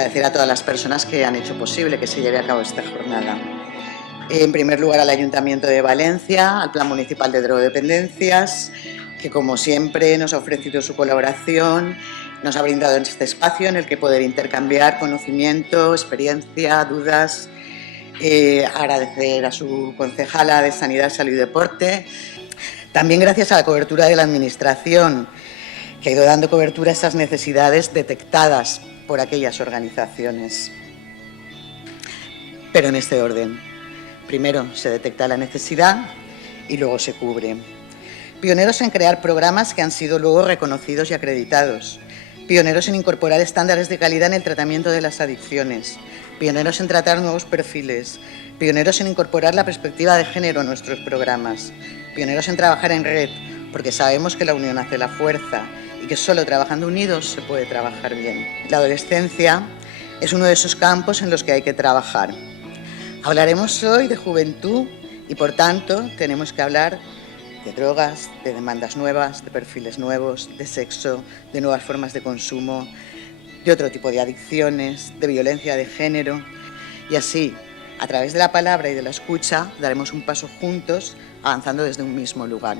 agradecer a todas las personas que han hecho posible que se lleve a cabo esta jornada. En primer lugar, al Ayuntamiento de Valencia, al Plan Municipal de Drogodependencias, que como siempre nos ha ofrecido su colaboración, nos ha brindado este espacio en el que poder intercambiar conocimiento, experiencia, dudas. Agradecer a su concejala de Sanidad, Salud y Deporte. También gracias a la cobertura de la Administración, que ha ido dando cobertura a esas necesidades detectadas por aquellas organizaciones. Pero en este orden. Primero se detecta la necesidad y luego se cubre. Pioneros en crear programas que han sido luego reconocidos y acreditados. Pioneros en incorporar estándares de calidad en el tratamiento de las adicciones. Pioneros en tratar nuevos perfiles. Pioneros en incorporar la perspectiva de género en nuestros programas. Pioneros en trabajar en red, porque sabemos que la unión hace la fuerza y que solo trabajando unidos se puede trabajar bien. La adolescencia es uno de esos campos en los que hay que trabajar. Hablaremos hoy de juventud y, por tanto, tenemos que hablar de drogas, de demandas nuevas, de perfiles nuevos, de sexo, de nuevas formas de consumo, de otro tipo de adicciones, de violencia de género. Y así, a través de la palabra y de la escucha, daremos un paso juntos, avanzando desde un mismo lugar.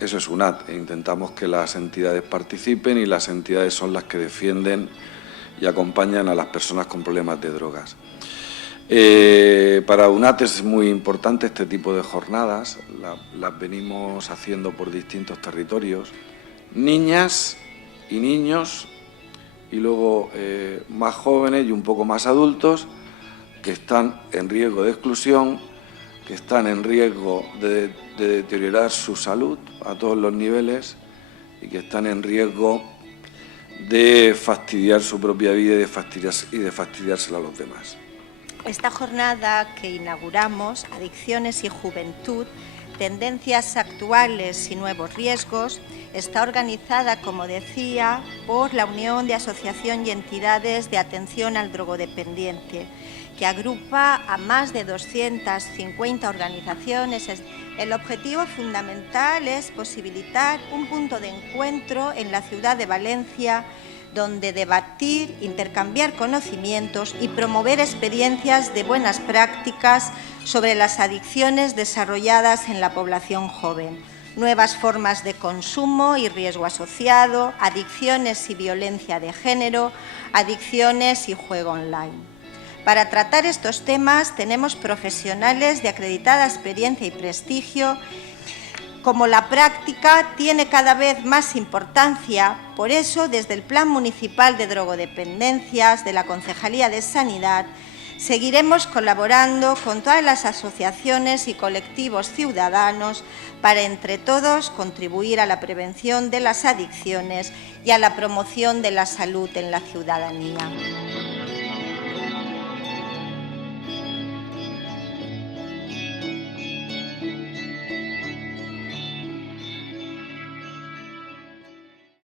Eso es UNAT, intentamos que las entidades participen y las entidades son las que defienden y acompañan a las personas con problemas de drogas. Para UNAT es muy importante este tipo de jornadas, las venimos haciendo por distintos territorios. Niñas y niños, y luego más jóvenes y un poco más adultos, que están en riesgo de exclusión, que están en riesgo de deteriorar su salud a todos los niveles y que están en riesgo de fastidiar su propia vida y de fastidiársela a los demás. Esta jornada que inauguramos, Adicciones y Juventud, tendencias actuales y nuevos riesgos, está organizada, como decía, por la Unión de Asociación y Entidades de Atención al Drogodependiente, que agrupa a más de 250 organizaciones. El objetivo fundamental es posibilitar un punto de encuentro en la ciudad de Valencia, donde debatir, intercambiar conocimientos y promover experiencias de buenas prácticas sobre las adicciones desarrolladas en la población joven, nuevas formas de consumo y riesgo asociado, adicciones y violencia de género, adicciones y juego online. Para tratar estos temas tenemos profesionales de acreditada experiencia y prestigio. Como la práctica tiene cada vez más importancia, por eso desde el Plan Municipal de Drogodependencias de la Concejalía de Sanidad seguiremos colaborando con todas las asociaciones y colectivos ciudadanos para entre todos contribuir a la prevención de las adicciones y a la promoción de la salud en la ciudadanía.